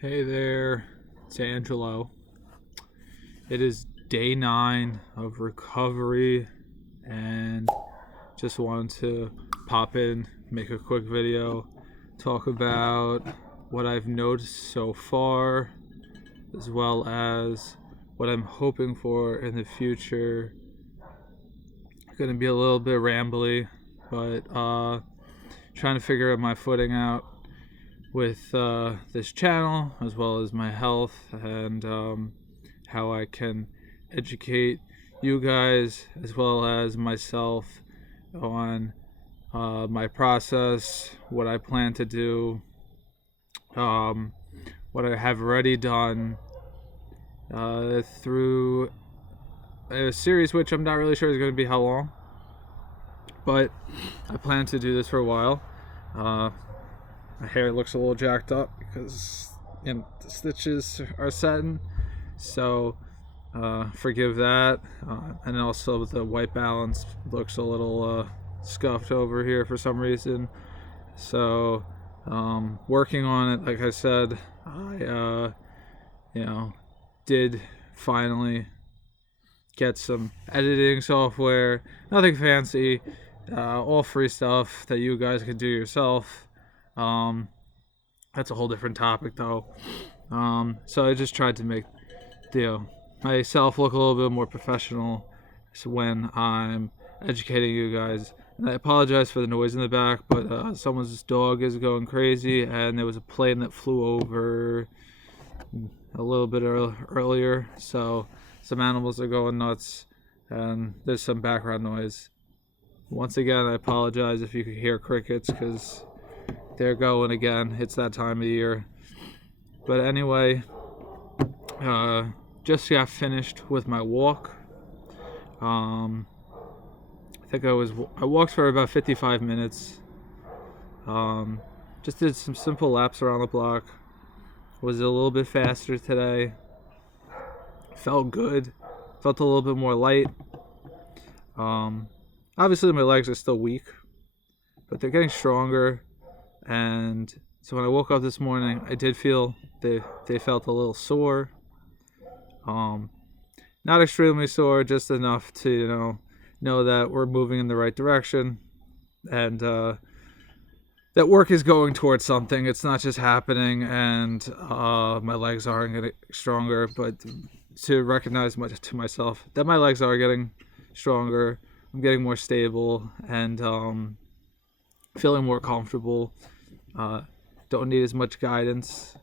Hey there, it's Angelo. It is day 9 of recovery, and just wanted to pop in, make a quick video, talk about what I've noticed so far, as well as what I'm hoping for in the future. Gonna be a little bit rambly, but trying to figure my footing out with this channel, as well as my health, and how I can educate you guys as well as myself on my process, what I plan to do, what I have already done through a series which I'm not really sure is going to be how long, but I plan to do this for a while. My hair looks a little jacked up because the stitches are setting, so forgive that. And also the white balance looks a little scuffed over here for some reason. So working on it, like I said, I did finally get some editing software. Nothing fancy, all free stuff that you guys can do yourself. That's a whole different topic though. So I just tried to make myself look a little bit more professional when I'm educating you guys. And I apologize for the noise in the back, but someone's dog is going crazy, and there was a plane that flew over a little bit earlier, so some animals are going nuts, and there's some background noise. Once again, I apologize if you could hear crickets, because they're going again. It's that time of year. But anyway, just got finished with my walk. I think I walked for about 55 minutes. Just did some simple laps around the block. Was a little bit faster today. Felt good. Felt a little bit more light. Obviously my legs are still weak, but they're getting stronger. And so when I woke up this morning, I did feel they felt a little sore. Not extremely sore, just enough to know that we're moving in the right direction, and that work is going towards something. It's not just happening, and my legs aren't getting stronger, but to recognize to myself that my legs are getting stronger. I'm getting more stable, and feeling more comfortable. Don't need as much guidance,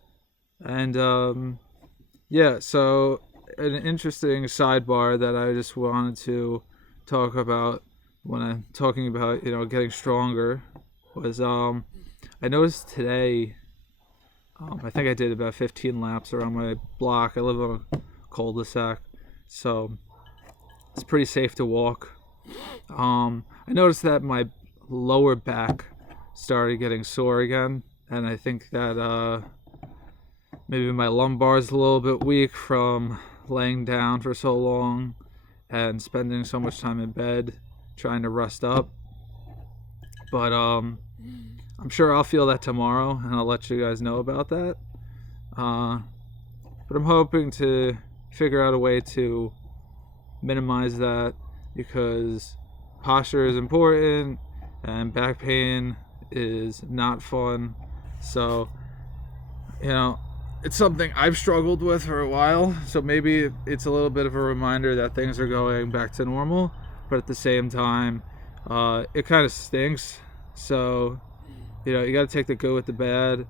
and so an interesting sidebar that I just wanted to talk about when I'm talking about getting stronger was I noticed today, I think I did about 15 laps around my block. I live on a cul-de-sac, so it's pretty safe to walk. I noticed that my lower back started getting sore again, and I think that maybe my lumbar is a little bit weak from laying down for so long and spending so much time in bed trying to rest up. But I'm sure I'll feel that tomorrow, and I'll let you guys know about that. But I'm hoping to figure out a way to minimize that, because posture is important and back pain is not fun. So it's something I've struggled with for a while, so maybe it's a little bit of a reminder that things are going back to normal, but at the same time it kind of stinks. So you got to take the good with the bad.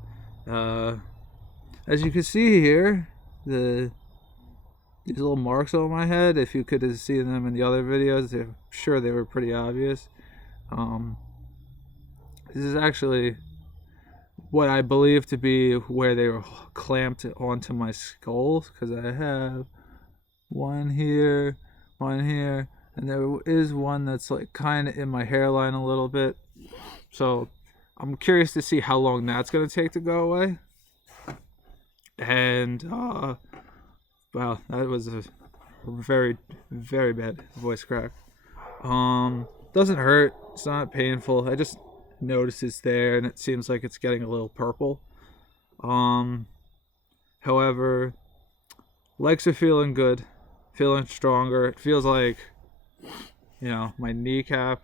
As you can see here, these little marks on my head, if you could have seen them in the other videos, I'm sure they were pretty obvious. This is actually what I believe to be where they were clamped onto my skull, because I have one here, and there is one that's like kind of in my hairline a little bit. So I'm curious to see how long that's going to take to go away. And wow, that was a very, very bad voice crack. Doesn't hurt, it's not painful. I just notice it's there, and it seems like it's getting a little purple. However, legs are feeling good, feeling stronger. It feels like, my kneecap,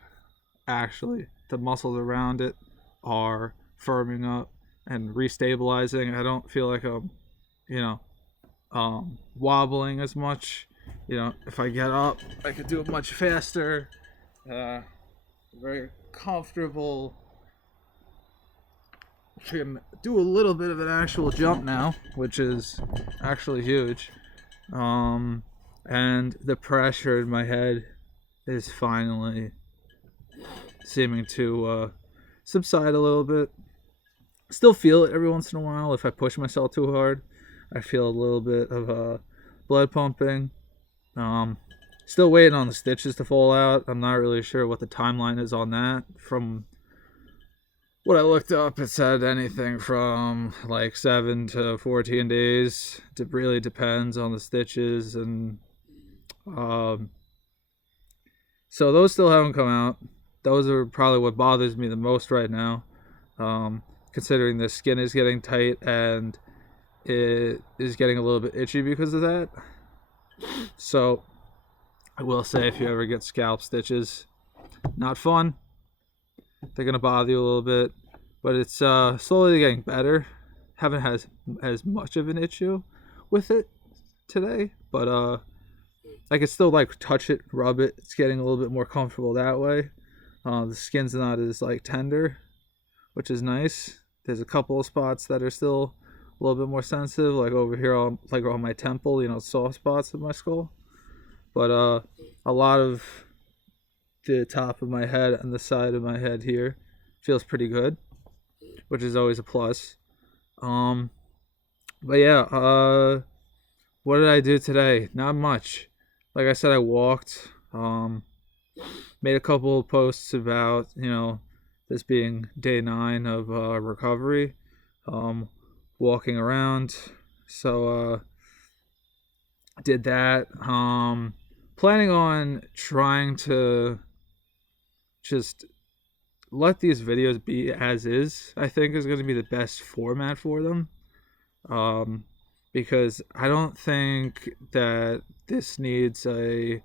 actually, the muscles around it are firming up and restabilizing. I don't feel like I'm, wobbling as much. If I get up, I could do it much faster. Very comfortable. I can do a little bit of an actual jump now, which is actually huge. And the pressure in my head is finally seeming to subside a little bit. Still feel it every once in a while. If I push myself too hard, I feel a little bit of blood pumping. Still waiting on the stitches to fall out. I'm not really sure what the timeline is on that. From what I looked up, it said anything from like 7 to 14 days. It really depends on the stitches, and so those still haven't come out. Those are probably what bothers me the most right now, considering the skin is getting tight and it is getting a little bit itchy because of that. So I will say, if you ever get scalp stitches, not fun. They're gonna bother you a little bit, but it's slowly getting better. Haven't had as much of an issue with it today, but I can still like touch it, rub it. It's getting a little bit more comfortable that way. The skin's not as like tender, which is nice. There's a couple of spots that are still a little bit more sensitive, like over here on my temple, soft spots of my skull. But a lot of the top of my head and the side of my head here feels pretty good, which is always a plus. But yeah, what did I do today? Not much. Like I said, I walked, made a couple of posts about, this being day 9 of recovery, walking around. So did that. Planning on trying to just let these videos be as is. I think is going to be the best format for them, because I don't think that this needs a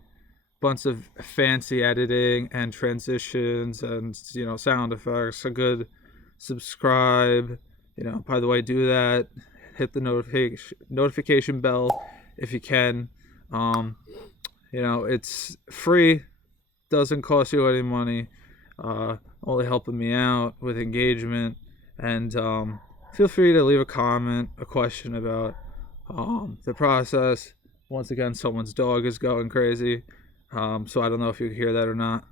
bunch of fancy editing and transitions and sound effects. A good subscribe, by the way, do that. Hit the notification bell if you can. It's free, doesn't cost you any money, only helping me out with engagement. And feel free to leave a comment, a question about the process. Once again, someone's dog is going crazy, so I don't know if you hear that or not.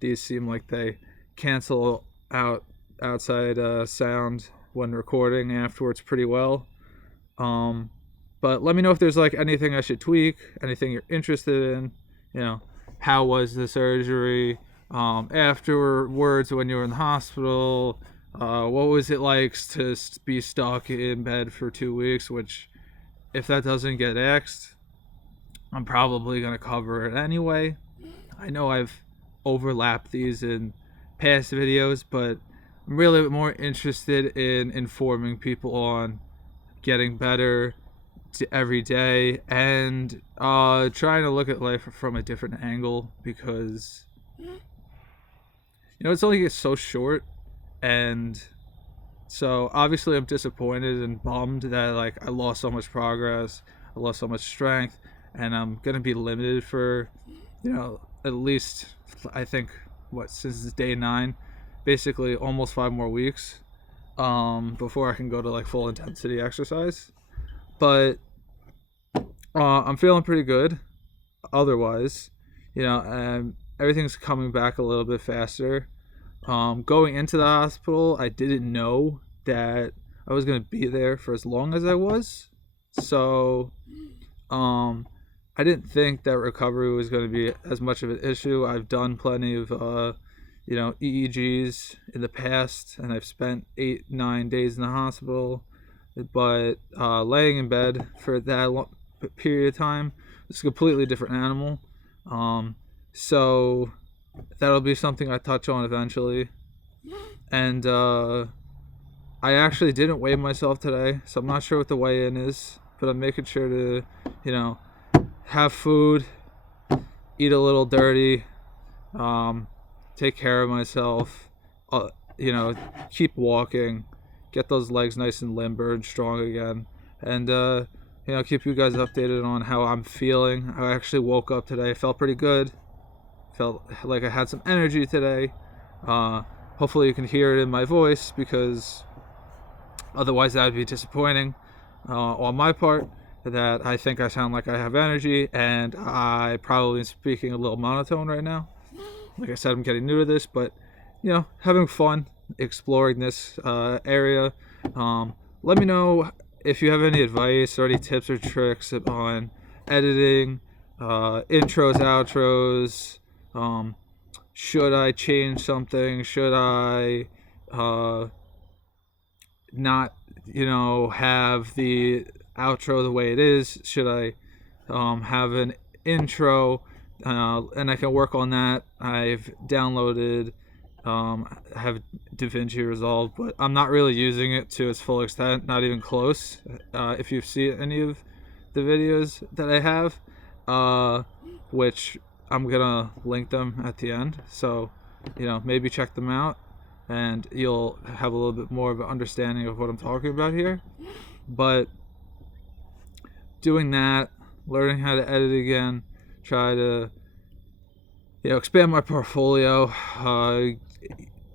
These seem like they cancel out outside sound when recording afterwards pretty well. But let me know if there's like anything I should tweak, anything you're interested in. How was the surgery? Afterwards, when you were in the hospital, what was it like to be stuck in bed for 2 weeks? Which, if that doesn't get asked, I'm probably going to cover it anyway. I know I've overlapped these in past videos, but I'm really more interested in informing people on getting better every day and trying to look at life from a different angle, because it's only so short. And so obviously I'm disappointed and bummed that I lost so much progress, I lost so much strength, and I'm gonna be limited for at least, I think, since day 9, basically almost 5 more weeks before I can go to full intensity exercise. But I'm feeling pretty good otherwise. Everything's coming back a little bit faster. Going into the hospital, I didn't know that I was going to be there for as long as I was. So I didn't think that recovery was going to be as much of an issue. I've done plenty of EEGs in the past, and I've spent 8-9 days in the hospital. But laying in bed for that long period of time, it's a completely different animal. So that'll be something I touch on eventually. And I actually didn't weigh myself today, so I'm not sure what the weigh-in is, but I'm making sure to, have food, eat a little dirty, take care of myself, uh, you know, keep walking, get those legs nice and limber and strong again, and keep you guys updated on how I'm feeling. I actually woke up today, felt pretty good, felt like I had some energy today. Hopefully you can hear it in my voice, because otherwise that would be disappointing on my part, that I think I sound like I have energy, and I probably am speaking a little monotone right now. Like I said, I'm getting new to this, but having fun exploring this area. Let me know if you have any advice or any tips or tricks on editing, intros, outros. Should I change something? Should I not, have the outro the way it is? Should I have an intro? And I can work on that. I've downloaded, have DaVinci Resolve, but I'm not really using it to its full extent, not even close. If you've seen any of the videos that I have, which I'm gonna link them at the end, so maybe check them out, and you'll have a little bit more of an understanding of what I'm talking about here. But doing that, learning how to edit again, try to expand my portfolio,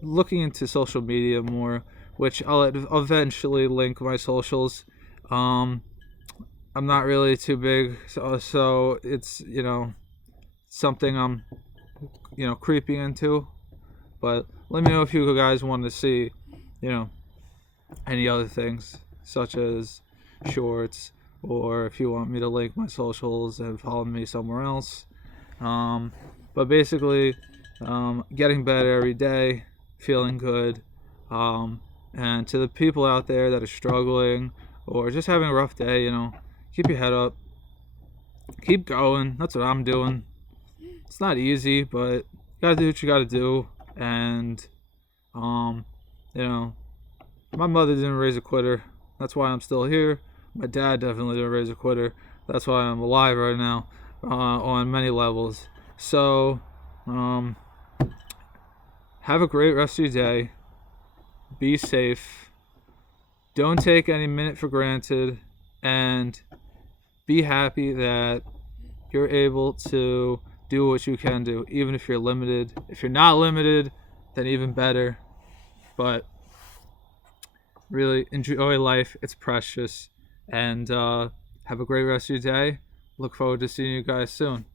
looking into social media more, which I'll eventually link my socials. I'm not really too big, so it's something I'm creeping into. But let me know if you guys want to see any other things, such as shorts, or if you want me to link my socials and follow me somewhere else. But basically, getting better every day, feeling good. And to the people out there that are struggling or just having a rough day, keep your head up, keep going. That's what I'm doing. It's not easy, but you gotta do what you gotta do. And my mother didn't raise a quitter. That's why I'm still here. My dad definitely didn't raise a quitter. That's why I'm alive right now, on many levels. So, have a great rest of your day. Be safe. Don't take any minute for granted, and be happy that you're able to do what you can do, even if you're limited. If you're not limited, then even better. But really enjoy life. It's precious. And have a great rest of your day. Look forward to seeing you guys soon.